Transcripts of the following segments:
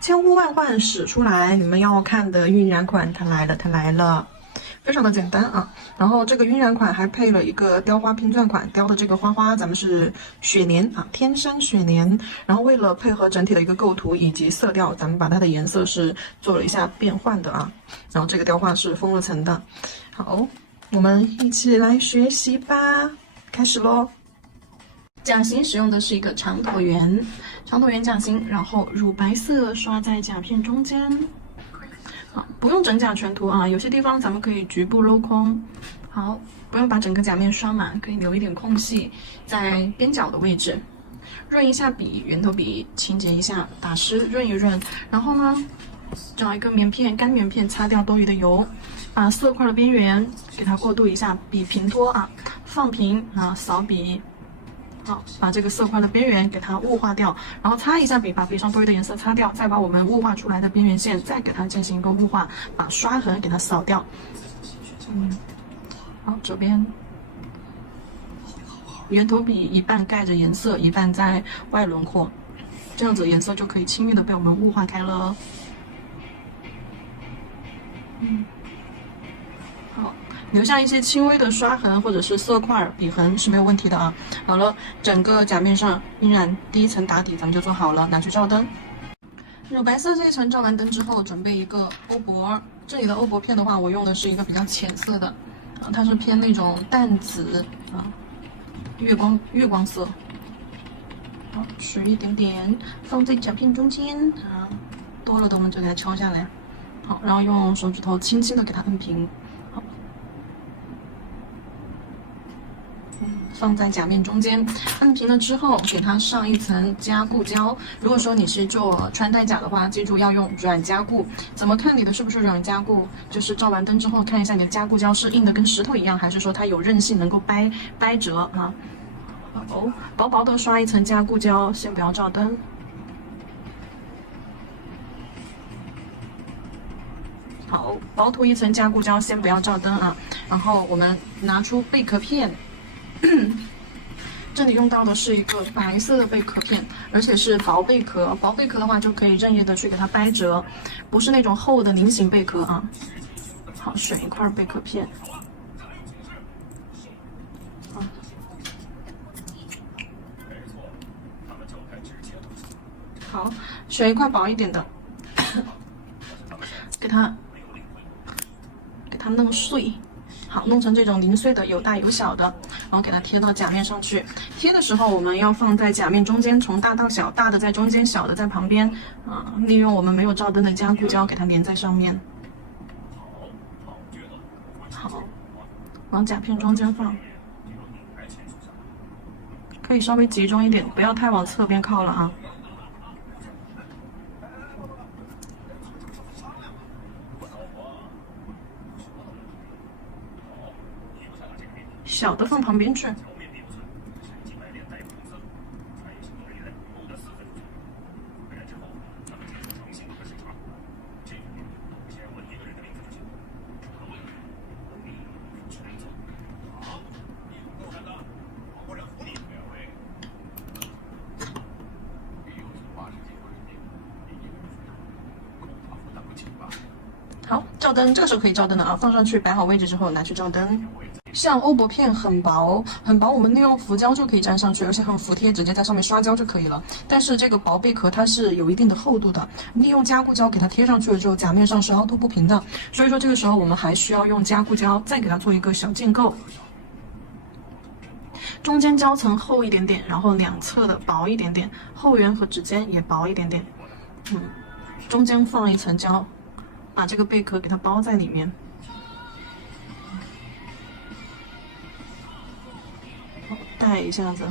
千呼万唤始出来，你们要看的晕染款它来了，它来了。非常的简单啊，然后这个晕染款还配了一个雕花拼钻款，雕的这个花花咱们是雪莲啊，天山雪莲。然后为了配合整体的一个构图以及色调，咱们把它的颜色是做了一下变换的啊。然后这个雕花是封了层的。好，我们一起来学习吧，开始喽。甲型使用的是一个长椭圆，甲型，然后乳白色刷在甲片中间。好，不用整甲全涂啊，有些地方咱们可以局部镂空。好，不用把整个甲面刷满，可以留一点空隙在边角的位置。润一下笔，圆头笔清洁一下，打湿润一润。然后呢，找一个棉片，干棉片擦掉多余的油，把色块的边缘给它过渡一下，笔平拖啊，放平啊，扫笔。好，把这个色块的边缘给它雾化掉，然后擦一下笔，把笔上多余的颜色擦掉，再把我们雾化出来的边缘线再给它进行一个雾化，把刷痕给它扫掉。好，这边圆头笔一半盖着颜色，一半在外轮廓，这样子颜色就可以轻易的被我们雾化开了。好，留下一些轻微的刷痕或者是色块笔痕是没有问题的啊。好了，整个甲面上晕染第一层打底咱们就做好了，拿去照灯。乳白色这一层照完灯之后，准备一个欧泊。这里的欧泊片的话，我用的是一个比较浅色的，它是偏那种淡紫啊，月光色。好，取一点点放在甲片中间啊，多了的我们就给它敲下来。好，然后用手指头轻轻的给它摁平。好，放在甲面中间，摁平了之后，给它上一层加固胶。如果说你是做穿戴甲的话，记住要用软加固。怎么看你的是不是软加固？就是照完灯之后，看一下你的加固胶是硬的跟石头一样，还是说它有韧性，能够掰折啊？好，薄薄的刷一层加固胶，先不要照灯。好，薄涂一层加固胶，先不要照灯啊。然后我们拿出贝壳片，这里用到的是一个白色的贝壳片，而且是薄贝壳。薄贝壳的话就可以任意的去给它掰折，不是那种厚的菱形贝壳啊。好，选一块贝壳片。好，选一块薄一点的，给它弄碎。好，弄成这种零碎的，有大有小的，然后给它贴到甲面上去。贴的时候我们要放在甲面中间，从大到小，大的在中间，小的在旁边啊。利用我们没有照灯的加固胶给它粘在上面。好，往甲片中间放，可以稍微集中一点，不要太往侧边靠了啊。小的放旁边去。好，照灯，这个时候可以照灯的啊，放上去摆好位置之后拿去照灯。像欧泊片很薄，我们利用浮胶就可以粘上去，而且很服帖，直接在上面刷胶就可以了。但是这个薄贝壳它是有一定的厚度的，利用加固胶给它贴上去了之后，甲面上是凹凸不平的，所以说这个时候我们还需要用加固胶再给它做一个小建构。中间胶层厚一点点，然后两侧的薄一点点，后缘和指尖也薄一点点。中间放一层胶，把这个贝壳给它包在里面。带一下子，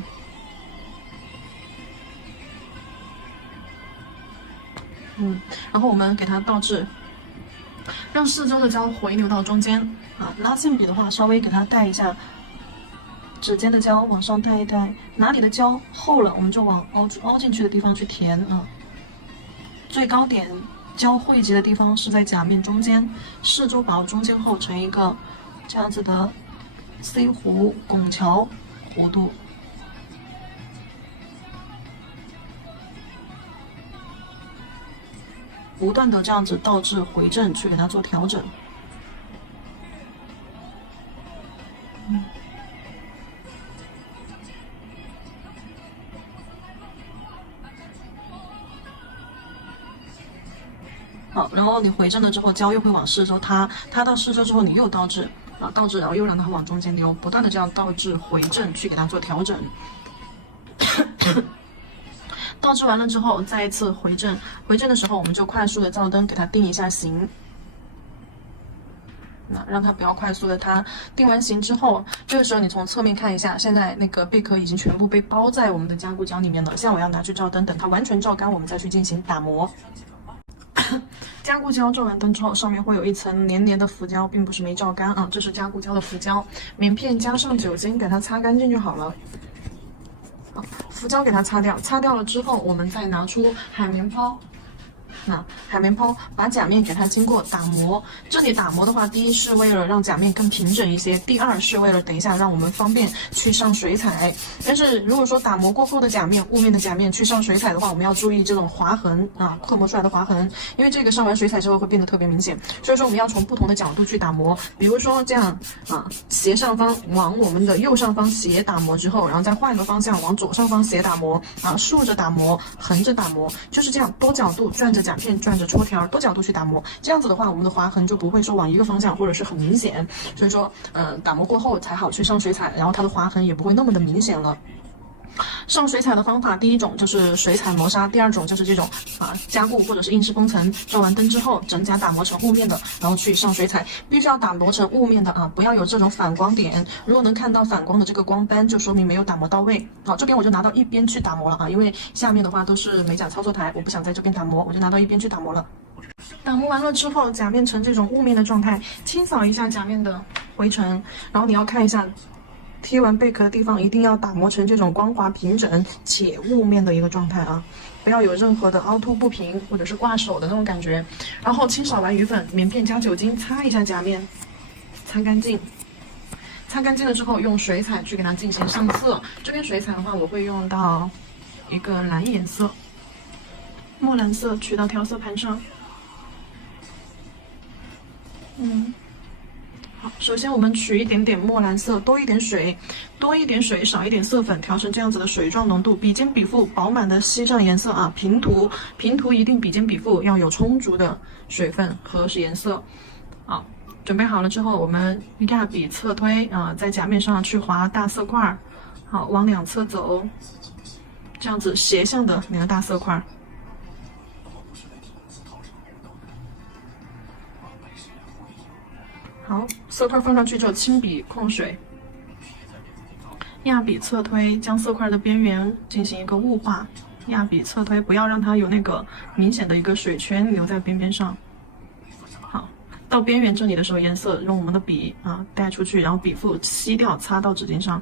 然后我们给它倒置，让四周的胶回流到中间啊。拉线笔的话，稍微给它带一下，指尖的胶往上带一带，哪里的胶厚了，我们就往凹进去的地方去填啊。最高点胶汇集的地方是在甲面中间，四周薄，中间厚，成一个这样子的 C 弧拱桥弧度。不断的这样子倒置回正去给它做调整。好，然后你回正了之后，胶又会往湿周塌，塌到湿周之后，你又倒置啊，倒置，然后又让它往中间丢，不断的这样倒置回正去给它做调整。倒置完了之后，再一次回正，回正的时候我们就快速的照灯给它定一下型。那让它不要快速的塌，定完型之后，这个时候你从侧面看一下，现在那个贝壳已经全部被包在我们的加固胶里面了。现在我要拿去照灯，等它完全照干，我们再去进行打磨。加固胶照完灯之后，上面会有一层黏黏的浮胶，并不是没照干啊，这是加固胶的浮胶，棉片加上酒精给它擦干净就好了。好，浮胶给它擦掉，擦掉了之后，我们再拿出海绵抛。那海绵抛把甲面给它经过打磨，这里打磨的话，第一是为了让甲面更平整一些，第二是为了等一下让我们方便去上水彩。但是如果说打磨过后的甲面，雾面的甲面去上水彩的话，我们要注意这种划痕啊，刻磨出来的划痕，因为这个上完水彩之后会变得特别明显，所以说我们要从不同的角度去打磨，比如说这样啊，斜上方往我们的右上方斜打磨之后，然后再换个方向往左上方斜打磨啊，竖着打磨，横着打磨，就是这样多角度转着甲片转着戳条，多角度去打磨，这样子的话，我们的划痕就不会说往一个方向或者是很明显。所以说，打磨过后才好去上水彩，然后它的划痕也不会那么的明显了。上水彩的方法，第一种就是水彩磨砂，第二种就是这种加固或者是硬式封层，照完灯之后整甲打磨成雾面的，然后去上水彩，必须要打磨成雾面的啊，不要有这种反光点。如果能看到反光的这个光斑，就说明没有打磨到位。好，这边我就拿到一边去打磨了啊，因为下面的话都是美甲操作台，我不想在这边打磨，我就拿到一边去打磨了。打磨完了之后，甲面呈这种雾面的状态，清扫一下甲面的灰尘，然后你要看一下。贴完贝壳的地方一定要打磨成这种光滑平整且雾面的一个状态啊，不要有任何的凹凸不平或者是挂手的那种感觉。然后清扫完余粉，棉片加酒精擦一下甲面，擦干净。擦干净了之后，用水彩去给它进行上色。这边水彩的话，我会用到一个蓝颜色，墨蓝色取到调色盘上。好，首先我们取一点点墨蓝色，多一点水，少一点色粉，调成这样子的水状浓度，笔尖笔腹饱满的吸上颜色啊，平涂一定笔尖笔腹要有充足的水分和颜色。好，准备好了之后，我们压笔侧推啊，在甲面上去划大色块，好，往两侧走，这样子斜向的那个大色块。好，色块放上去之后，轻笔控水，压笔侧推，将色块的边缘进行一个雾化。压笔侧推，不要让它有那个明显的一个水圈留在边边上。好，到边缘这里的时候，颜色用我们的笔带出去，然后笔腹吸掉，擦到纸巾上。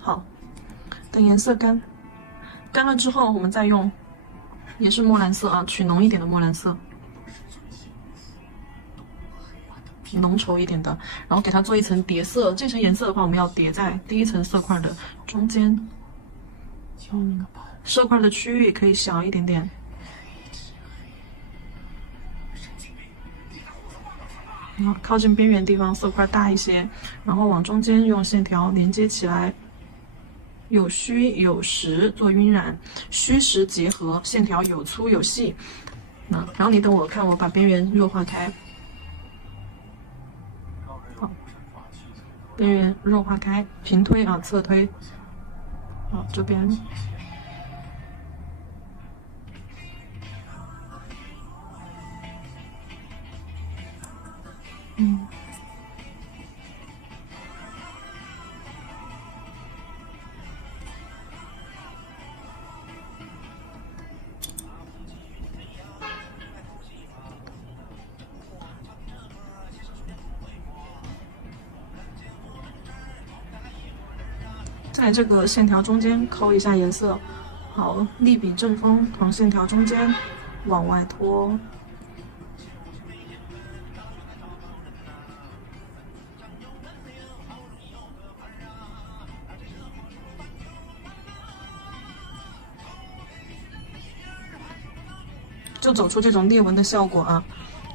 好，等颜色干了之后，我们再用也是墨蓝色啊，取浓一点的墨蓝色，浓稠一点的，然后给它做一层叠色。这层颜色的话，我们要叠在第一层色块的中间，色块的区域可以小一点点。靠近边缘地方色块大一些，然后往中间用线条连接起来，有虚有实做晕染，虚实结合，线条有粗有细。然后你等我看我把边缘弱化开，好，边缘弱化开，平推啊，侧推，好，这边。在这个线条中间抠一下颜色。好，立笔正锋，从线条中间往外拖。就走出这种裂纹的效果啊。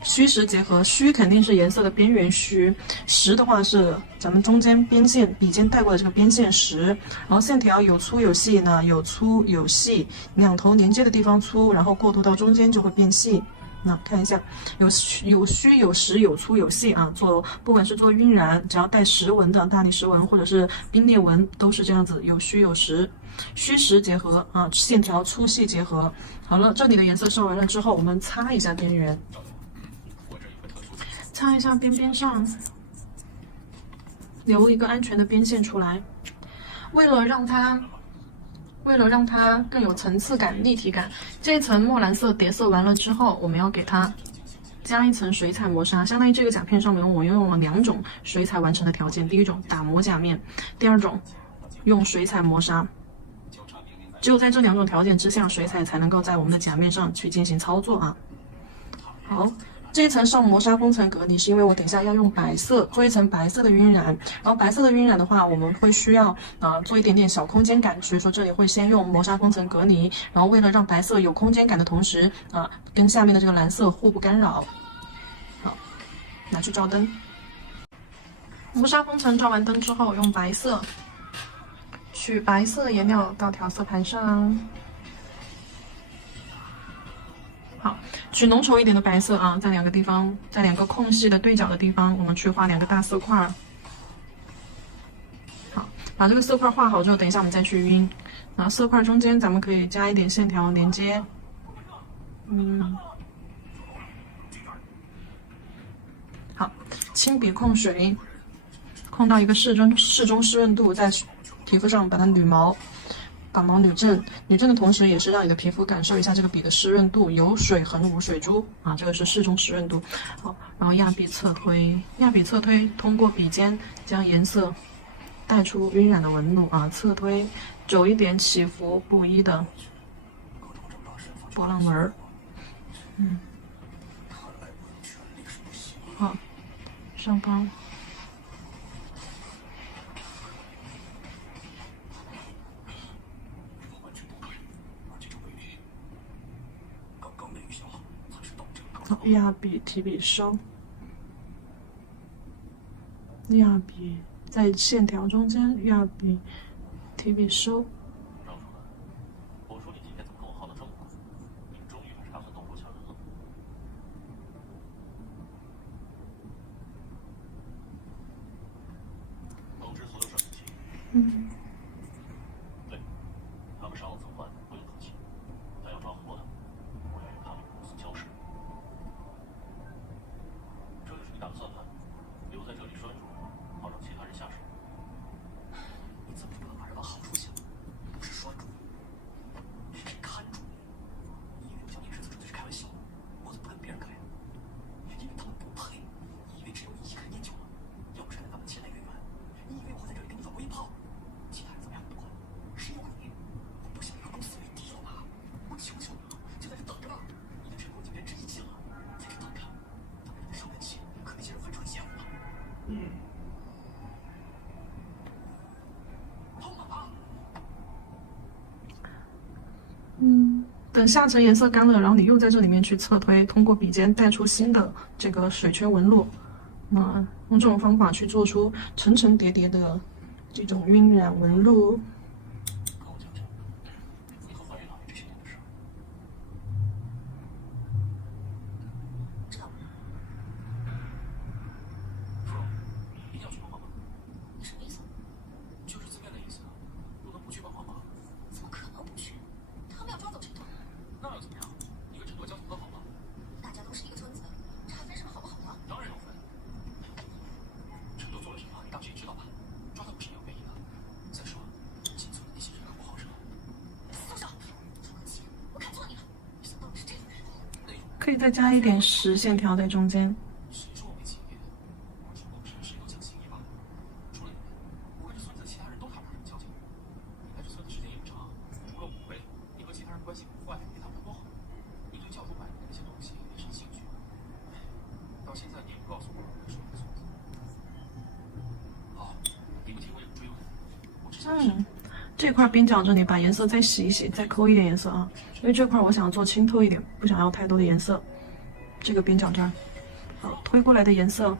虚实结合，虚肯定是颜色的边缘虚，实的话是咱们中间边线笔尖带过的这个边线实。然后线条有粗有细呢，有粗有细，两头连接的地方粗，然后过渡到中间就会变细。那看一下，有虚有实有粗有细啊。不管是做晕染，只要带实纹的大理石纹或者是冰裂纹，都是这样子，有虚有实，虚实结合啊，线条粗细结合。好了，这里的颜色上完了之后，我们擦一下边缘。擦一下边边上，留一个安全的边线出来。为了让它更有层次感、立体感，这一层墨蓝色叠色完了之后，我们要给它加一层水彩磨砂。相当于这个甲片上面我用了2种水彩完成的条件，第一种打磨甲面，第二种用水彩磨砂。只有在这2种条件之下，水彩才能够在我们的甲面上去进行操作啊。好。这一层上磨砂工程隔离，是因为我等一下要用白色做一层白色的晕染，然后白色的晕染的话，我们会需要做一点点小空间感，所以说这里会先用磨砂工程隔离，然后为了让白色有空间感的同时跟下面的这个蓝色互不干扰。好，拿去照灯。磨砂工程照完灯之后，用白色取白色颜料到调色盘上。好，取浓稠一点的白色啊，在2个地方，在2个空隙的对角的地方，我们去画2个大色块。好，把这个色块画好之后，等一下我们再去晕。然后色块中间咱们可以加一点线条连接。好，轻笔控水，控到一个适中湿润度，在皮肤上把它捋毛。把毛捋正，捋正的同时，也是让你的皮肤感受一下这个笔的湿润度，有水痕无水珠啊，这个是适中湿润度。好，然后压笔侧推，通过笔尖将颜色带出晕染的纹路啊，侧推，走一点起伏不一的波浪纹。好，上方。压笔提笔收，压笔在线条中间，压笔提笔收。我说你今天怎么跟我耗得这么晚？你终于还是打算动手抢人了。通知所有摄影机。对，他们上了层换会有特技，但要抓获他，我要与他们公司交涉。这就是你打的算盘，留在这里拴住，好让其他人下手。你怎么不能把人往好处想？不是拴住，是看住。你以为我想你日子纯粹是开玩笑？我怎么跟别人开啊？因为他们不配。你以为只有你一个人研究吗？要不是他们前来越远，你以为我会在这里跟你放微炮？其他人怎么样不管，只有你，我不想让公司为敌了吧？我求求你了，就在这等着吧。你的成功已经仁至义尽了，在这等着。等着你的生人气和那些人翻船嫌我了。等下层颜色干了，然后你又在这里面去侧推，通过笔尖带出新的这个水圈纹路。用这种方法去做出层层叠叠的这种晕染纹路。跟我讲讲你和怀孕老爷这些年的事。知道了。说，一定要去帮忙吗？你什么意思？就是字面的意思，不能不去帮忙吗？怎么可能不去？他们要抓走陈朵，那又怎么样？你跟陈朵交情很好吗？大家都是一个村子的，这还分什么好不好啊？当然要分。陈朵做了什么，你大致也知道吧？抓他不是没有原因的。再说，进村的那些人可不好惹。松手！楚可琪，我看错你了，你想到底是这种人？可以再加一点实线条在中间。谁说我没情义？我出公事谁都讲情义吧。除了你，我跟这村子其他人都谈不上什么交情。这块边角这里把颜色再洗一洗，再抠一点颜色啊，因为这块我想做清透一点，不想要太多的颜色。这个边角这儿，好，推过来的颜色，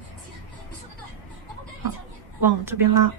好，往这边拉。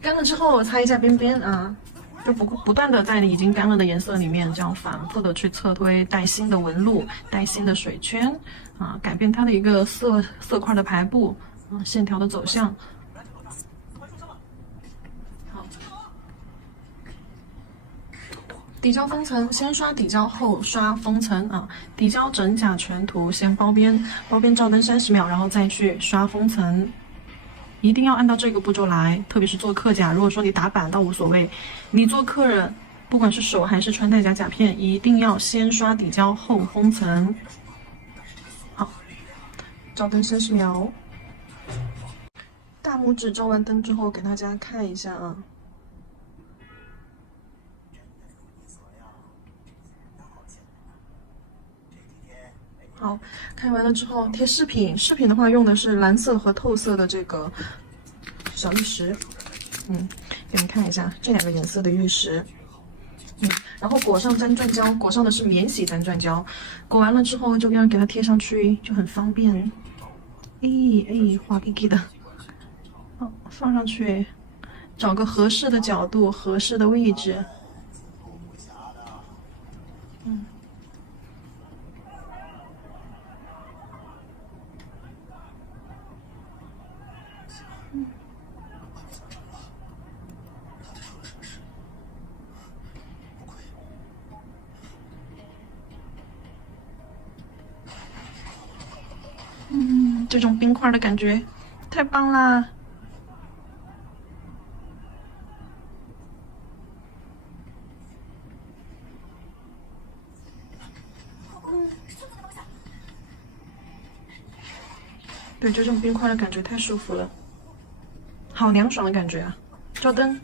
干了之后擦一下边边啊，就不断的在已经干了的颜色里面这样反复的去侧推，带新的纹路，带新的水圈啊，改变它的一个色块的排布啊，线条的走向。好，底胶封层，先刷底胶后刷封层啊，底胶整甲全涂，先包边，包边照灯30秒，然后再去刷封层。一定要按照这个步骤来，特别是做客甲。如果说你打板倒无所谓，你做客人，不管是手还是穿戴甲甲片，一定要先刷底胶后封层。好，照灯30秒。大拇指照完灯之后，给大家看一下啊。好，看完了之后贴饰品，饰品的话用的是蓝色和透色的这个小玉石，给你们看一下这2个颜色的玉石，然后裹上粘钻胶，裹上的是免洗粘钻胶，裹完了之后就这样给它贴上去，就很方便。滑稽稽的，好，放上去，找个合适的角度，合适的位置，这种冰块的感觉太棒啦！对，这种冰块的感觉太舒服了，好凉爽的感觉啊！照灯。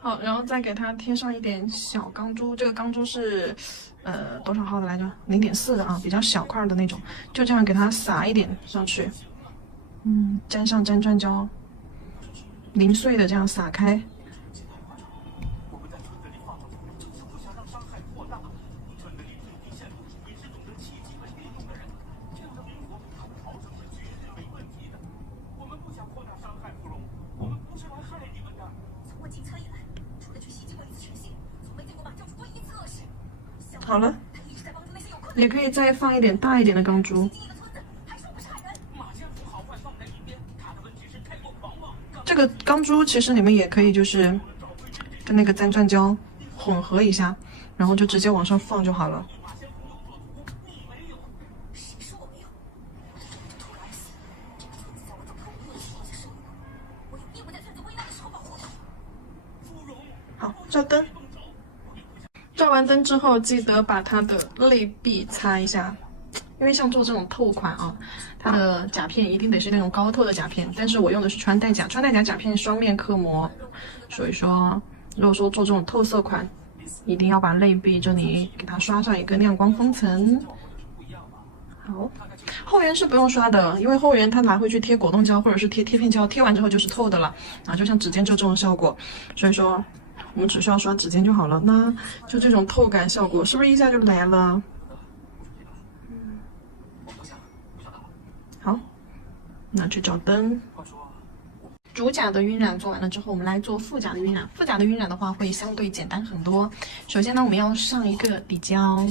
好，然后再给它贴上一点小钢珠，这个钢珠是，多少号的来着？0.4的啊，比较小块的那种，就这样给它撒一点上去，沾上粘钻胶，零碎的这样撒开。好了，也可以再放一点大一点的钢珠。这个钢珠其实你们也可以就是跟那个粘钻胶混合一下，然后就直接往上放就好了。好，照灯。照完灯之后，记得把它的泪壁擦一下，因为像做这种透款啊，它的甲片一定得是那种高透的甲片，但是我用的是穿戴甲，穿戴甲甲片双面刻膜，所以说如果说做这种透色款，一定要把泪壁这里给它刷上一个亮光封层。好，后缘是不用刷的，因为后缘它拿回去贴果冻胶或者是贴贴片胶，贴完之后就是透的了啊，就像指尖就这种效果，所以说我们只需要刷指尖就好了。那就这种透感效果，是不是一下就来了？好，那去找灯。主甲的晕染做完了之后，我们来做副甲的晕染。副甲的晕染的话会相对简单很多。首先呢，我们要上一个底胶。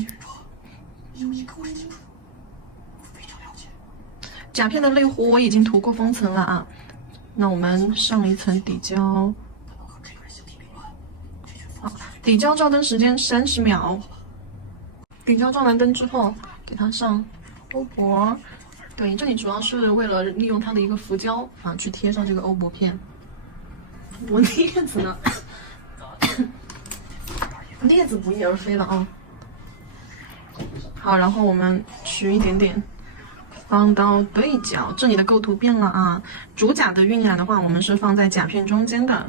甲片的泪壶我已经涂过封层了啊，那我们上一层底胶。好，底胶照灯时间30秒。底胶照完灯之后，给它上欧泊，对，这里主要是为了利用它的一个浮胶啊，去贴上这个欧泊片。我镊子呢？镊子不翼而飞了啊。好，然后我们取一点点，放到对角。这里的构图变了啊。主甲的晕染的话，我们是放在甲片中间的；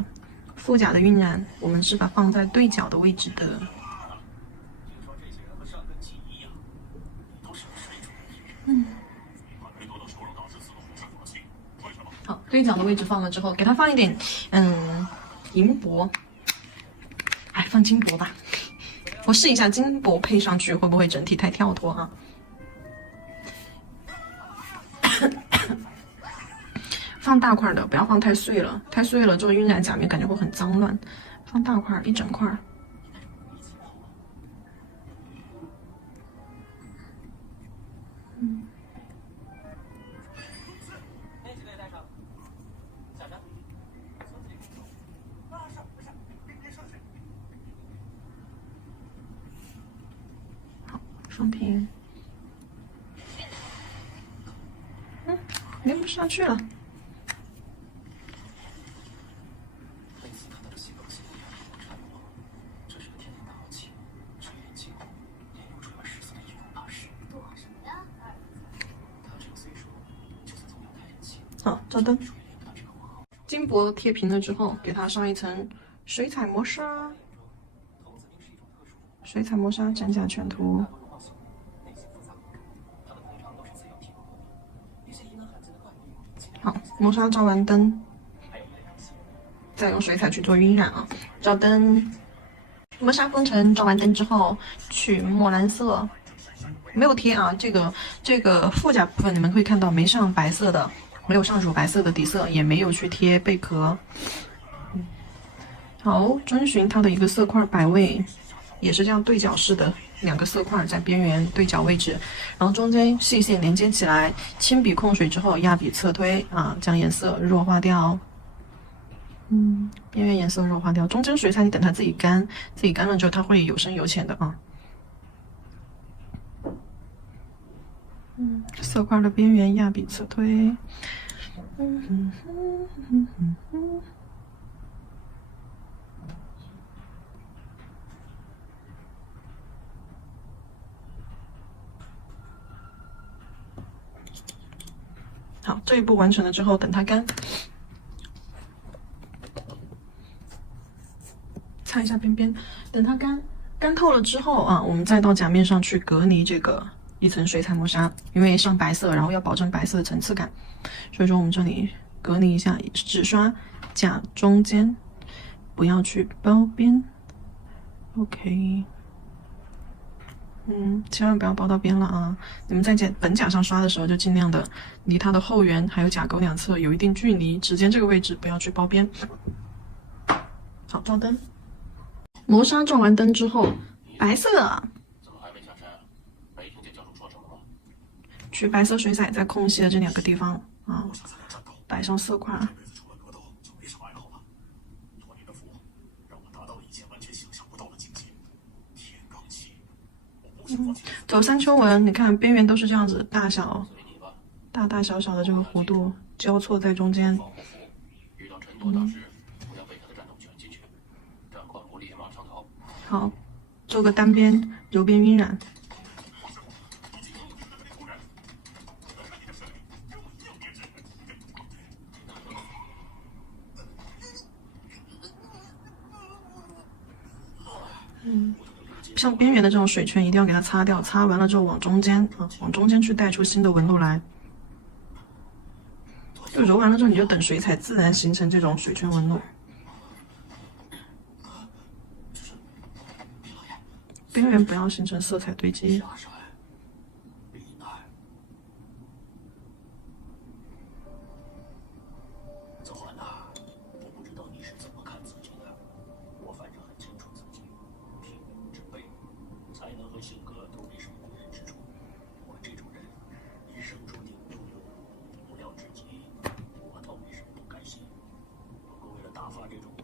副甲的晕染，我们是放在对角的位置的。好，对角的位置放了之后，给它放一点，银箔，哎，放金箔吧。我试一下金箔配上去会不会整体太跳脱啊？放大块的，不要放太碎了，太碎了这个晕染甲面感觉会很脏乱。放大块，一整块。放平，连不上去了。好，照灯。金箔贴平了之后，给它上一层水彩磨砂。水彩磨砂真假全涂。好，磨砂照完灯，再用水彩去做晕染啊。照灯，磨砂封尘，照完灯之后取墨蓝色，没有贴啊。这个副甲部分你们会看到没上白色的，没有上乳白色的底色，也没有去贴贝壳。好，遵循它的一个色块摆位，也是这样对角式的。2个色块在边缘对角位置，然后中间细线连接起来，轻笔控水之后压笔侧推啊，将颜色弱化掉。边缘颜色弱化掉，中间水彩你等它自己干，自己干了之后它会有深有浅的啊。色块的边缘压笔侧推。好，这一步完成了之后，等它干，擦一下边边，等它干透了之后啊，我们再到甲面上去隔离这个一层水彩磨砂，因为上白色，然后要保证白色的层次感，所以说我们这里隔离一下，只刷甲中间，不要去包边。OK。千万不要包到边了啊！你们在本甲上刷的时候，就尽量的离它的后缘还有甲沟两侧有一定距离，指尖这个位置不要去包边。好，照灯。磨砂照完灯之后，白色，取白色水彩在空隙的这2个地方啊，摆上色块。走3丘纹，你看边缘都是这样子，大小大小小的这个弧度交错在中间。好，做个单边柔边晕染。像边缘的这种水圈一定要给它擦掉，擦完了之后往中间往中间去带出新的纹路来。就揉完了之后，你就等水彩自然形成这种水圈纹路。边缘不要形成色彩堆积。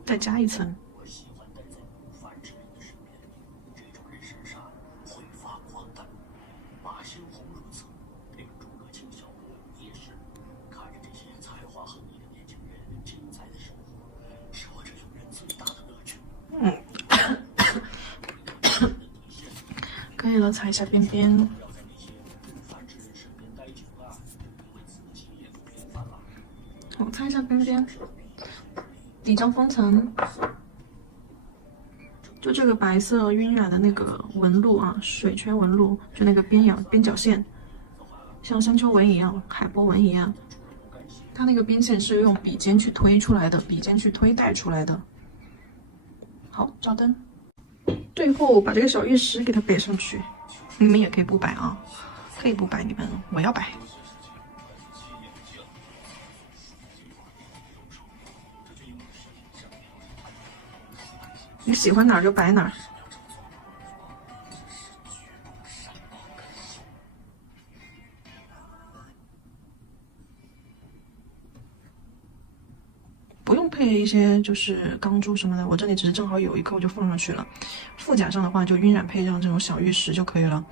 再加一层。可以了，擦一下边边。好，擦一下边边，底妆封层。就这个白色晕染的那个纹路啊，水圈纹路，就那个边角线，像山丘纹一样，海波纹一样。它那个边线是用笔尖去推出来的，笔尖去推带出来的。好，照灯。最后把这个小玉石给它摆上去，你们也可以不摆啊，可以不摆，你们我要摆。你喜欢哪儿就摆哪儿。不用配一些就是钢珠什么的，我这里只是正好有一颗，我就放上去了。副甲上的话就晕染配上这种小玉石就可以了。